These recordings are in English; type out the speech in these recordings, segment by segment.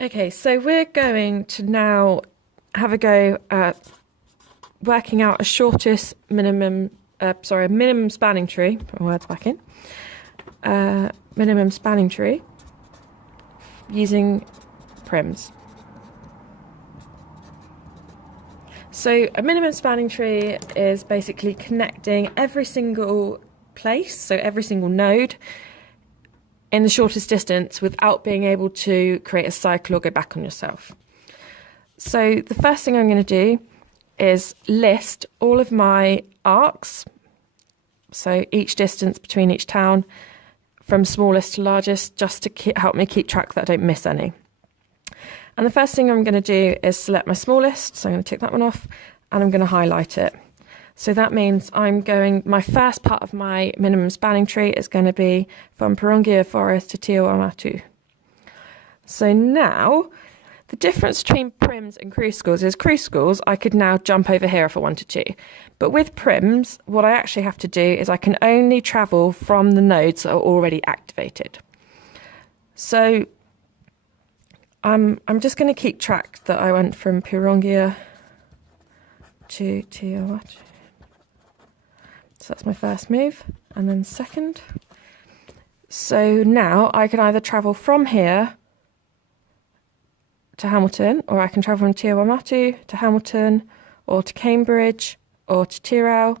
Okay, so we're going to now have a go at working out a shortest minimum, minimum spanning tree. Put my words back in. Minimum spanning tree using prims. So a minimum spanning tree is basically connecting every single place, so every single node, in the shortest distance without being able to create a cycle or go back on yourself. So the first thing I'm going to do is list all of my arcs, so each distance between each town from smallest to largest, just to help me keep track that I don't miss any. And the first thing I'm going to do is select my smallest, so I'm going to tick that one off, and I'm going to highlight it. So that means my first part of my minimum spanning tree is going to be from Pirongia Forest to Tiawamatu. So now, the difference between prims and crucicles is crucicles I could now jump over here if I wanted to. But with prims, what I actually have to do is I can only travel from the nodes that are already activated. So I'm just going to keep track that I went from Pirongia to Tiawamatu. So that's my first move, and then second. So now I can either travel from here to Hamilton, or I can travel from Tiawamatu to Hamilton, or to Cambridge, or to Tirau,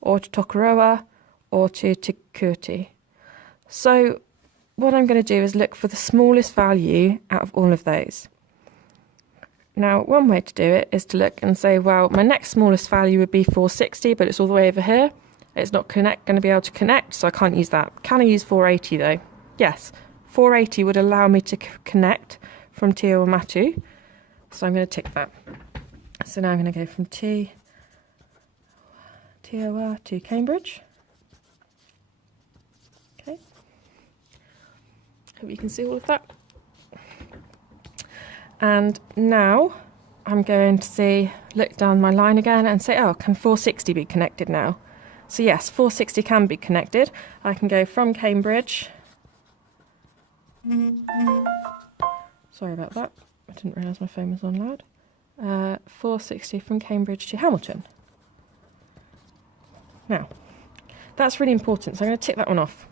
or to Tokoroa, or to Tikuti. So what I'm going to do is look for the smallest value out of all of those. Now, one way to do it is to look and say, well, my next smallest value would be 460, but it's all the way over here. It's not going to be able to connect, so I can't use that. Can I use 480 though? Yes, 480 would allow me to connect from Tiawamatu, so I'm going to tick that. So now I'm going to go from Tiawa to Cambridge. Okay. Hope you can see all of that. And now I'm going to look down my line again and say, oh, can 460 be connected now? So yes, 460 can be connected. I can go from Cambridge. Sorry about that. I didn't realise my phone was on loud. 460 from Cambridge to Hamilton. Now, that's really important, so I'm going to tick that one off.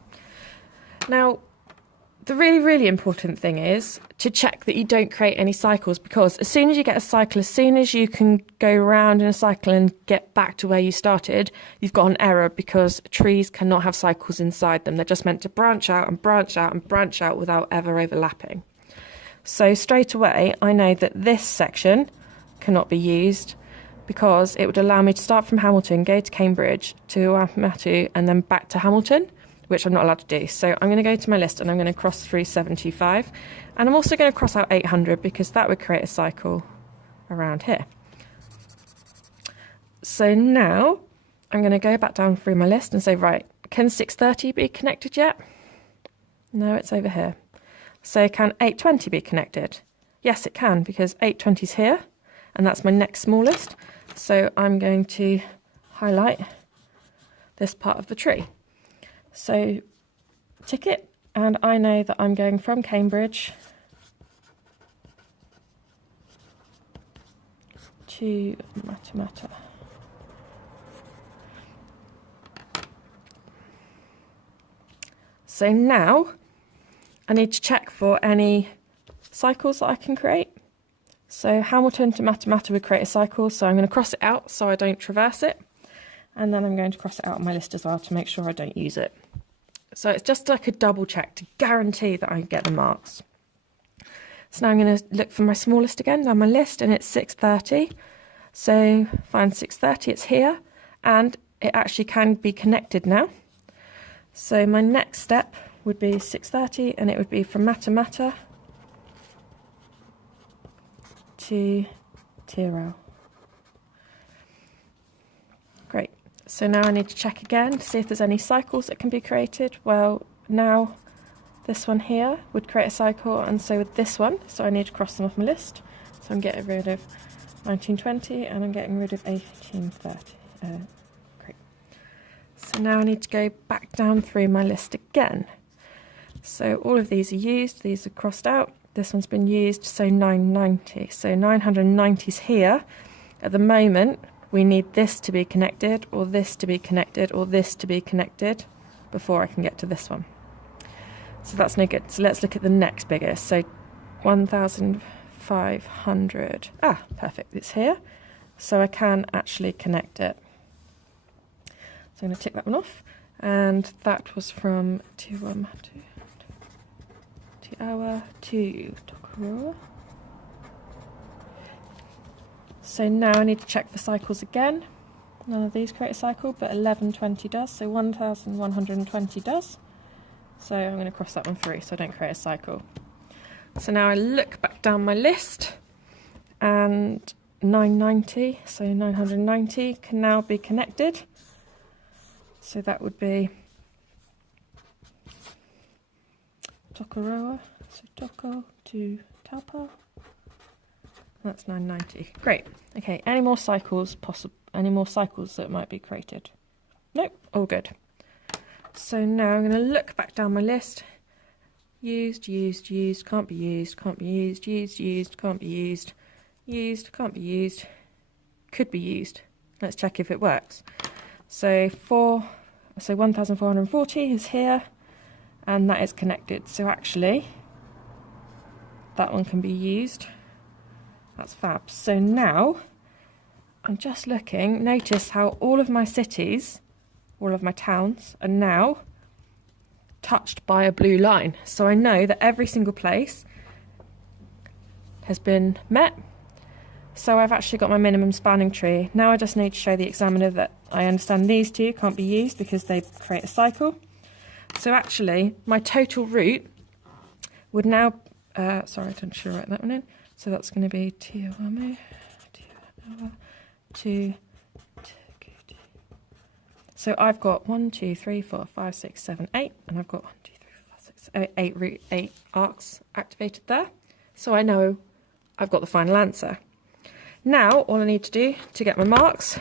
Now, the really, really important thing is to check that you don't create any cycles, because as soon as you get a cycle, as soon as you can go around in a cycle and get back to where you started, you've got an error, because trees cannot have cycles inside them. They're just meant to branch out and branch out and branch out without ever overlapping. So straight away, I know that this section cannot be used because it would allow me to start from Hamilton, go to Cambridge, to Matu, and then back to Hamilton, which I'm not allowed to do. So I'm going to go to my list and I'm going to cross through 725. And I'm also going to cross out 800 because that would create a cycle around here. So now I'm going to go back down through my list and say, right, can 630 be connected yet? No, it's over here. So can 820 be connected? Yes, it can, because 820 is here, and that's my next smallest. So I'm going to highlight this part of the tree. So tick it, and I know that I'm going from Cambridge to Matamata. So now I need to check for any cycles that I can create. So Hamilton to Matamata would create a cycle, so I'm going to cross it out so I don't traverse it. And then I'm going to cross it out on my list as well to make sure I don't use it. So it's just like a double check to guarantee that I get the marks. So now I'm going to look for my smallest again down my list, and it's 630. So find 630, it's here, and it actually can be connected now. So my next step would be 630, and it would be from Matamata to Tirau. Great. So now I need to check again to see if there's any cycles that can be created. Well, now this one here would create a cycle, and so would this one. So I need to cross them off my list. So I'm getting rid of 1920 and I'm getting rid of 1830. Great. So now I need to go back down through my list again. So all of these are used, these are crossed out. This one's been used, so 990. So 990 is here. At the moment, we need this to be connected, or this to be connected, or this to be connected before I can get to this one. So that's no good. So let's look at the next biggest. So 1,500. Ah, perfect. It's here. So I can actually connect it. So I'm going to tick that one off. And that was from to hour to Tokoroa. So now I need to check for cycles again. None of these create a cycle, but 1120 does. So 1,120 does. So I'm going to cross that one through so I don't create a cycle. So now I look back down my list, and 990, so 990 can now be connected. So that would be Tokoroa, so Toko to Taupo. That's 990. Great. Okay, any more cycles possible? Any more cycles that might be created? Nope, all good. So now I'm going to look back down my list. Used, used, used, can't be used, can't be used, used, used, can't be used, used, can't be used, could be used. Let's check if it works. So 1,440 is here, and that is connected. So actually, that one can be used. That's fab. So now, I'm just looking, notice how all of my cities, all of my towns are now touched by a blue line. So I know that every single place has been met. So I've actually got my minimum spanning tree. Now I just need to show the examiner that I understand these two can't be used because they create a cycle. So actually, my total route would now, sorry, I didn't should write that one in. So that's going to be Tiawamo, to. So I've got 1, 2, 3, 4, 5, 6, 7, 8, and I've got 1, 2, 3, 4, 5, 6, 8 arcs activated there. So I know I've got the final answer. Now all I need to do to get my marks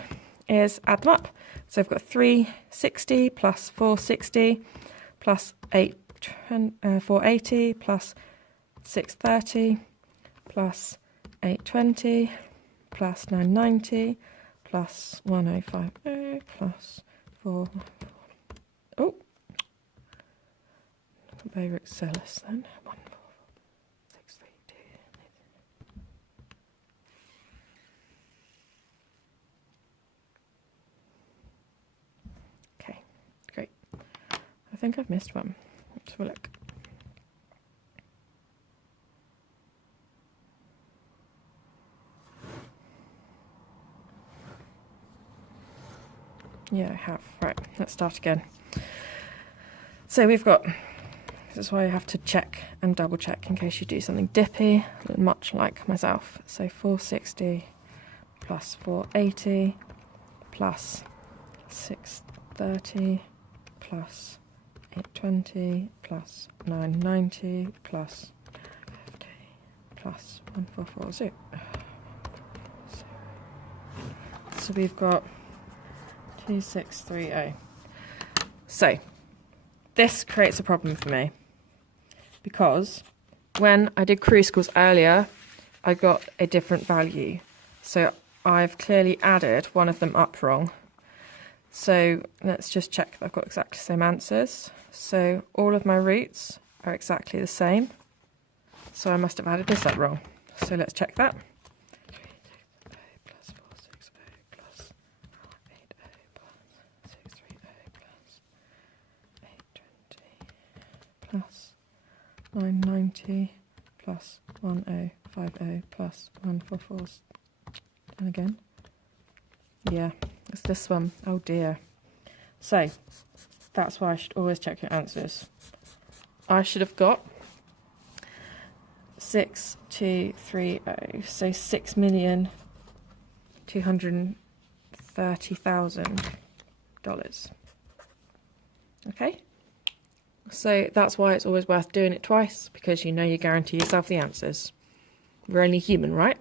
is add them up. So I've got 360 plus 460 plus 480 plus 630 plus 820 plus 990 plus 1050 plus 4. Oh, over Excellus then. 1, 4, 6, 3, 2. Okay, great. I think I've missed one. Let's have a look. Yeah, I have. Right, let's start again. So we've got, this is why you have to check and double check in case you do something dippy, much like myself. So 460 plus 480 plus 630 plus 820 plus 990 plus 50 plus 1440. So we've got 2630. So this creates a problem for me because when I did crew schools earlier, I got a different value. So I've clearly added one of them up wrong. So let's just check that I've got exactly the same answers. So all of my roots are exactly the same. So I must have added this up wrong. So let's check that. Plus 990 plus 1050 plus 144, and again, yeah, it's this one. Oh dear. So that's why I should always check your answers. I should have got 6230, so $6,230,000. Okay. So that's why it's always worth doing it twice, because you know you guarantee yourself the answers. We're only human, right?